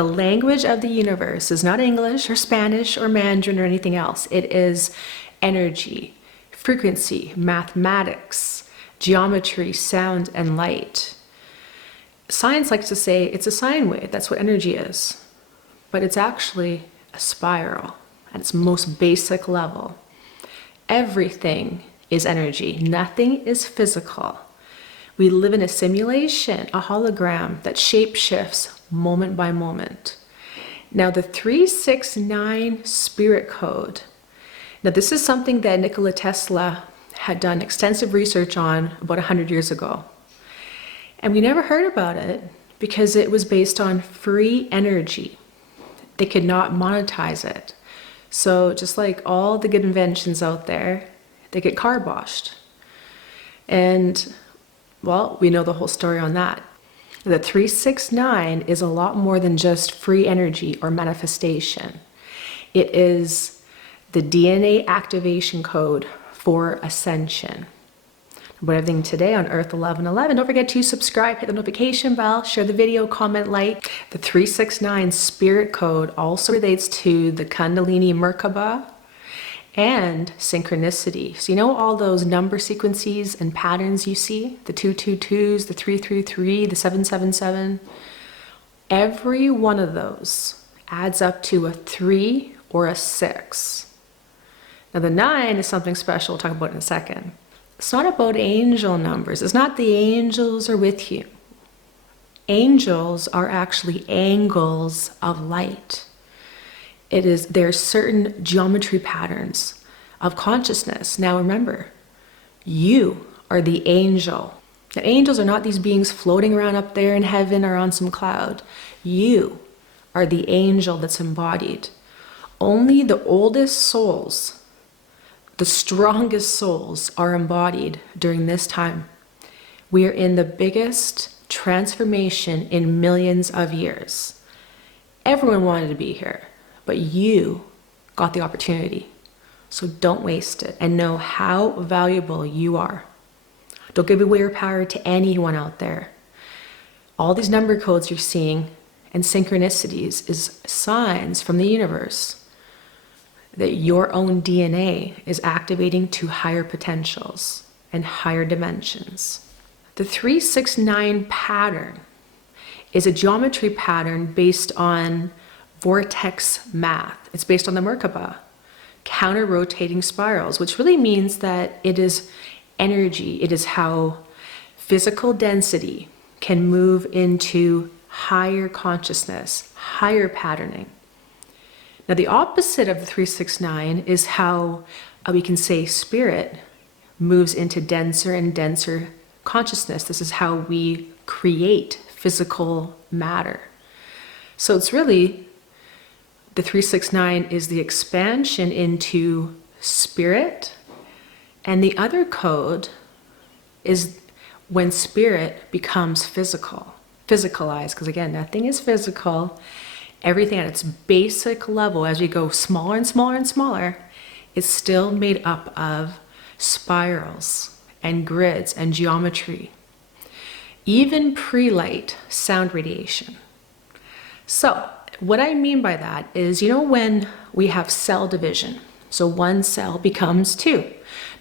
The language of the universe is not English or Spanish or Mandarin or anything else. It is energy, frequency, mathematics, geometry, sound, and light. Science likes to say it's a sine wave. That's what energy is. But it's actually a spiral at its most basic level. Everything is energy. Nothing is physical. We live in a simulation, a hologram that shape shifts moment by moment. Now the 369 spirit code. Now this is something that Nikola Tesla had done extensive research on about 100 years ago. And we never heard about it because it was based on free energy. They could not monetize it. So just like all the good inventions out there, they get car-boshed. And well, we know the whole story on that. The 369 is a lot more than just free energy or manifestation. It is the DNA activation code for ascension. About everything today on EARTH1111. Don't forget to subscribe, hit the notification bell, share the video, comment, like. The 369 spirit code also relates to the Kundalini Merkaba and synchronicity. So you know all those number sequences and patterns you see? The 222s, the 333, the 777. Every one of those adds up to a 3 or a 6. Now the 9 is something special. We'll talk about in a second. It's not about angel numbers. It's not the angels are with you. Angels are actually angles of light. There are certain geometry patterns of consciousness. Now remember, you are the angel. The angels are not these beings floating around up there in heaven or on some cloud. You are the angel that's embodied. Only the oldest souls, the strongest souls are embodied during this time. We are in the biggest transformation in millions of years. Everyone wanted to be here, but you got the opportunity. So don't waste it and know how valuable you are. Don't give away your power to anyone out there. All these number codes you're seeing and synchronicities is signs from the universe that your own DNA is activating to higher potentials and higher dimensions. The 369 pattern is a geometry pattern based on vortex math. It's based on the Merkaba, counter-rotating spirals, which really means that it is energy. It is how physical density can move into higher consciousness, higher patterning. Now the opposite of the 369 is how we can say spirit moves into denser and denser consciousness. This is how we create physical matter. So it's really, the 369 is the expansion into spirit, and the other code is when spirit becomes physical, physicalized, because again, nothing is physical. Everything at its basic level, as we go smaller and smaller and smaller, is still made up of spirals and grids and geometry. Even pre-light sound radiation. So what I mean by that is, you know, when we have cell division, so one cell becomes 2,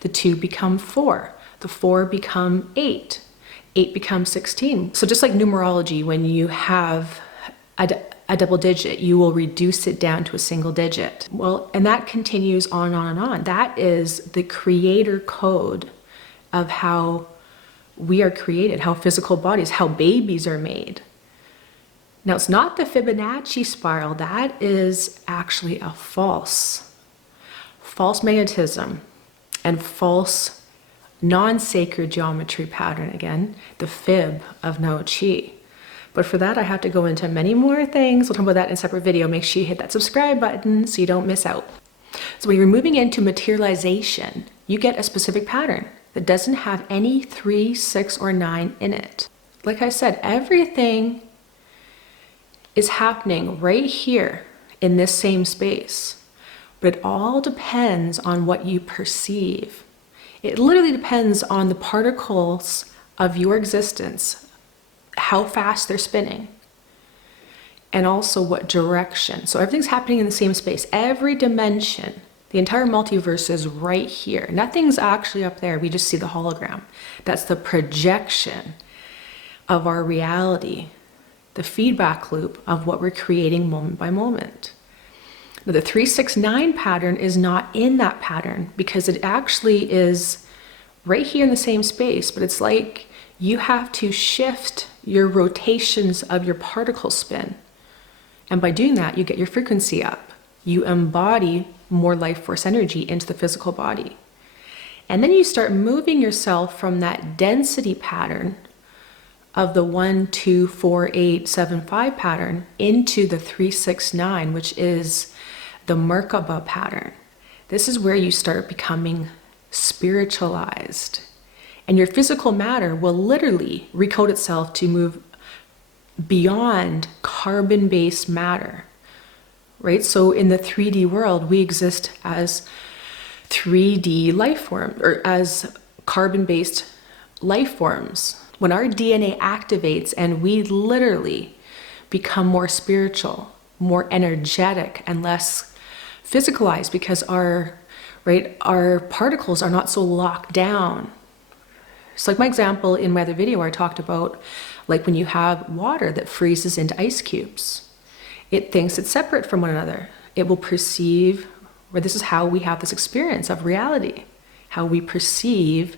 the 2 become 4, the 4 become 8, 8 becomes 16. So just like numerology, when you have a double digit, you will reduce it down to a single digit. Well, and that continues on and on and on. That is the creator code of how we are created, how physical bodies, how babies are made. Now, it's not the Fibonacci spiral. That is actually a false magnetism and false non-sacred geometry pattern. Again, the fib of no chi. But for that, I have to go into many more things. We'll talk about that in a separate video. Make sure you hit that subscribe button so you don't miss out. So when you're moving into materialization, you get a specific pattern that doesn't have any 3, 6, or 9 in it. Like I said, everything is happening right here in this same space, but it all depends on what you perceive. It literally depends on the particles of your existence, how fast they're spinning. and also what direction. So everything's happening in the same space. Every dimension, the entire multiverse is right here. Nothing's actually up there. We just see the hologram. That's the projection of our reality, the feedback loop of what we're creating moment by moment. Now, the 369 pattern is not in that pattern because it actually is right here in the same space, but it's like you have to shift your rotations of your particle spin. And by doing that, you get your frequency up. You embody more life force energy into the physical body. And then you start moving yourself from that density pattern of the 1, 2, 4, 8, 7, 5 pattern into the 369, which is the Merkaba pattern. This is where you start becoming spiritualized. And your physical matter will literally recode itself to move beyond carbon-based matter, right? So in the 3D world, we exist as 3D life form, or as carbon-based life forms. When our DNA activates and we literally become more spiritual, more energetic, and less physicalized, because our particles are not so locked down. So like my example in my other video where I talked about like when you have water that freezes into ice cubes, it thinks it's separate from one another. It will perceive, or this is how we have this experience of reality, how we perceive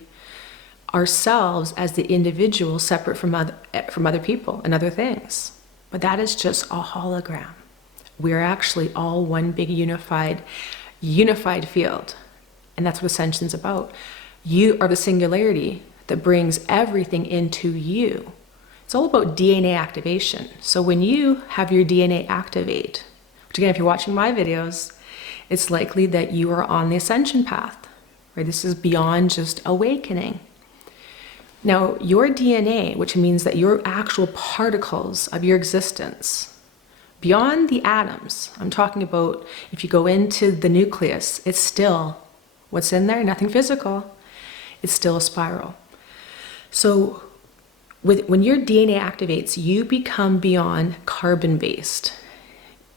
ourselves as the individual separate from other people and other things. But that is just a hologram. We're actually all one big unified field. And that's what Ascension's about. You are the singularity that brings everything into you. It's all about DNA activation. So when you have your DNA activate, which again, if you're watching my videos, it's likely that you are on the ascension path, right? This is beyond just awakening. Now, your DNA, which means that your actual particles of your existence, beyond the atoms, I'm talking about if you go into the nucleus, it's still, what's in there? Nothing physical. It's still a spiral. So when your DNA activates, you become beyond carbon-based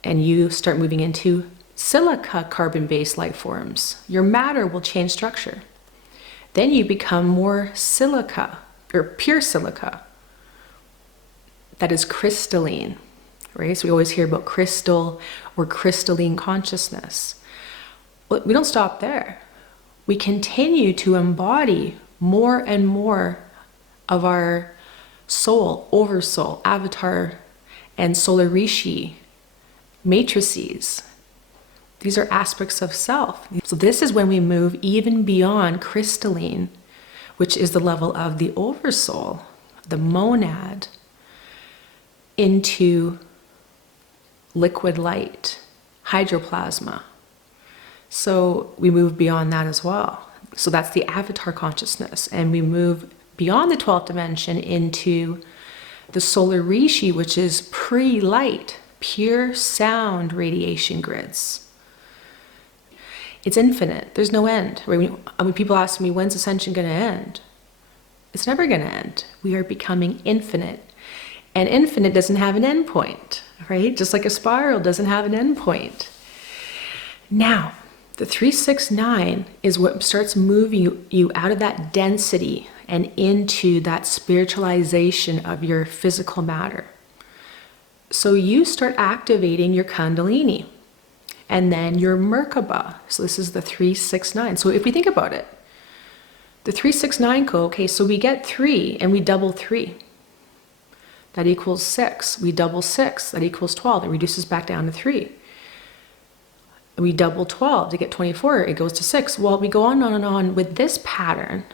and you start moving into silica carbon-based life forms. Your matter will change structure. Then you become more silica, or pure silica, that is crystalline, right? So we always hear about crystal or crystalline consciousness. But we don't stop there. We continue to embody more and more of our soul, oversoul, avatar, and solar rishi matrices. These are aspects of self. So this is when we move even beyond crystalline, which is the level of the oversoul, the monad, into liquid light, hydroplasma. So we move beyond that as well. So that's the avatar consciousness. And we move beyond the 12th dimension into the solar rishi, which is pre-light, pure sound radiation grids. It's infinite. There's no end. When people ask me, when's ascension going to end? It's never going to end. We are becoming infinite. And infinite doesn't have an end point, right? Just like a spiral doesn't have an end point. Now, the 369 is what starts moving you out of that density and into that spiritualization of your physical matter. So you start activating your Kundalini. And then your Merkaba. So this is the 369. So if we think about it, the 369 code, okay, so we get 3 and we double 3. That equals 6. We double 6. That equals 12. It reduces back down to 3. We double 12 to get 24. It goes to 6. Well, we go on and on with this pattern.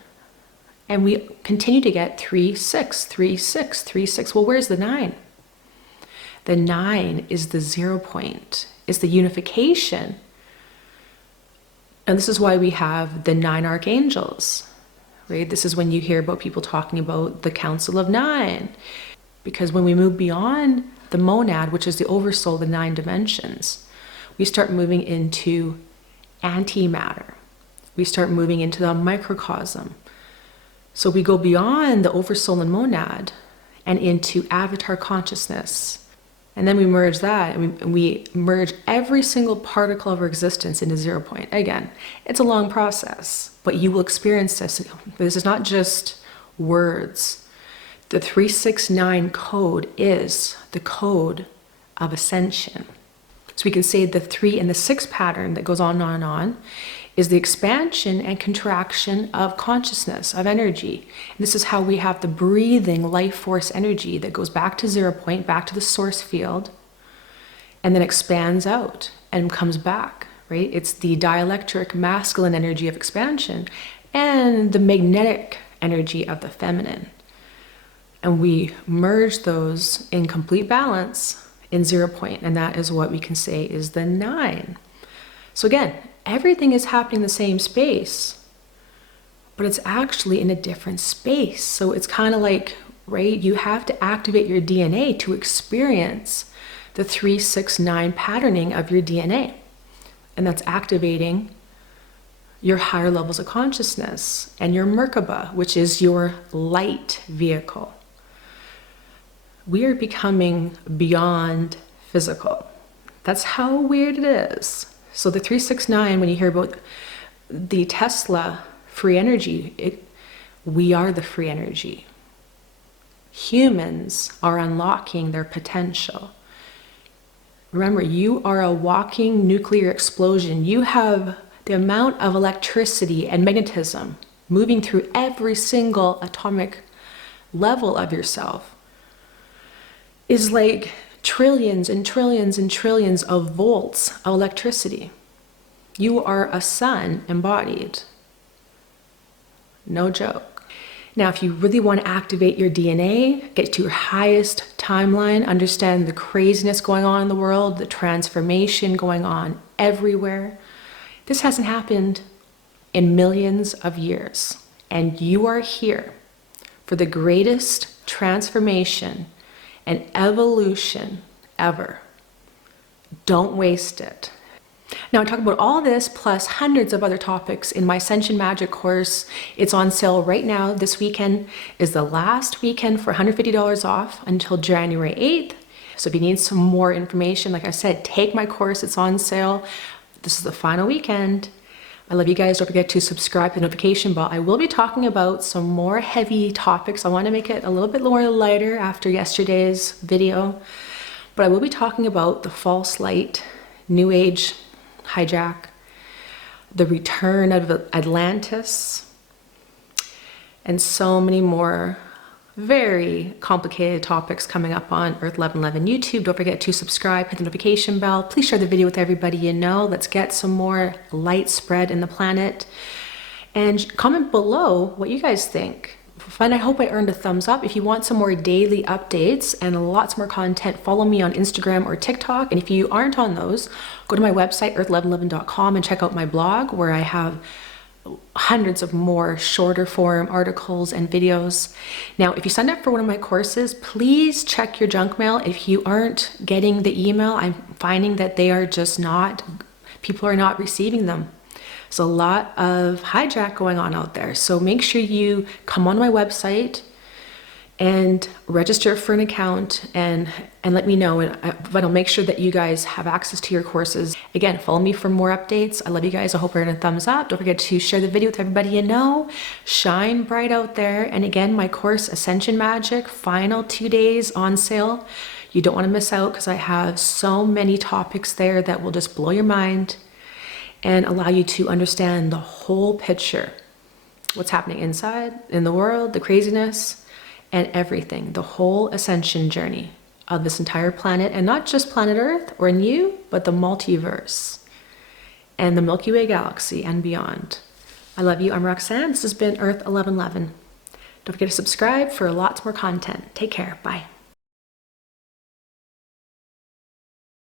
And we continue to get 3, 6, 3, 6, 3, 6. Well, where's the 9? The 9 is the 0 point. Is the unification. And this is why we have the 9 archangels, right? This is when you hear about people talking about the Council of 9. Because when we move beyond the monad, which is the oversoul, the 9 dimensions, we start moving into antimatter. We start moving into the microcosm. So we go beyond the oversoul and monad and into avatar consciousness. And then we merge that, and we merge every single particle of our existence into 0 point. Again, it's a long process, but you will experience this. This is not just words. The 369 code is the code of ascension. So we can say the 3 and the 6 pattern that goes on and on is the expansion and contraction of consciousness, of energy. And this is how we have the breathing life force energy that goes back to 0 point, back to the source field, and then expands out and comes back, right? It's the dielectric masculine energy of expansion and the magnetic energy of the feminine. And we merge those in complete balance in 0 point, and that is what we can say is the 9. So again, everything is happening in the same space, but it's actually in a different space. So it's kind of like, right, you have to activate your DNA to experience the 369 patterning of your DNA. And that's activating your higher levels of consciousness and your Merkaba, which is your light vehicle. We are becoming beyond physical. That's how weird it is. So the 369, when you hear about the Tesla free energy, we are the free energy. Humans are unlocking their potential. Remember, you are a walking nuclear explosion. You have the amount of electricity and magnetism moving through every single atomic level of yourself is like trillions and trillions and trillions of volts of electricity. You are a sun embodied. No joke. Now, if you really want to activate your DNA, get to your highest timeline, understand the craziness going on in the world, the transformation going on everywhere, this hasn't happened in millions of years. And you are here for the greatest transformation and evolution ever. Don't waste it. Now I talk about all this plus hundreds of other topics in my Ascension Magic course. It's on sale right now. This weekend is the last weekend for $150 off until January 8th. So if you need some more information, like I said, take my course. It's on sale. This is the final weekend. I love you guys. Don't forget to subscribe to the notification bell. I will be talking about some more heavy topics. I want to make it a little bit more lighter after yesterday's video. But I will be talking about the false light, New Age hijack, the return of Atlantis, and so many more very complicated topics coming up on EARTH1111 YouTube. Don't forget to subscribe, hit the notification bell. Please share the video with everybody you know. Let's get some more light spread in the planet. And comment below what you guys think. And I hope I earned a thumbs up. If you want some more daily updates and lots more content, follow me on Instagram or TikTok. And if you aren't on those, go to my website, EARTH1111.com, and check out my blog where I have hundreds of more shorter form articles and videos. Now, if you sign up for one of my courses, please check your junk mail. If you aren't getting the email, I'm finding that they are just not, people are not receiving them. There's a lot of hijack going on out there. So make sure you come on my website and register for an account and let me know, but I'll make sure that you guys have access to your courses. Again, follow me for more updates. I love you guys. I hope you're in a thumbs up. Don't forget to share the video with everybody you know. Shine bright out there. And again, my course, Ascension Magic, final 2 days on sale. You don't want to miss out because I have so many topics there that will just blow your mind and allow you to understand the whole picture. What's happening inside, in the world, the craziness, and everything, the whole ascension journey of this entire planet, and not just planet Earth or you, but the multiverse and the Milky Way galaxy and beyond. I love you. I'm Roxanne. This has been EARTH1111. Don't forget to subscribe for lots more content. Take care. Bye.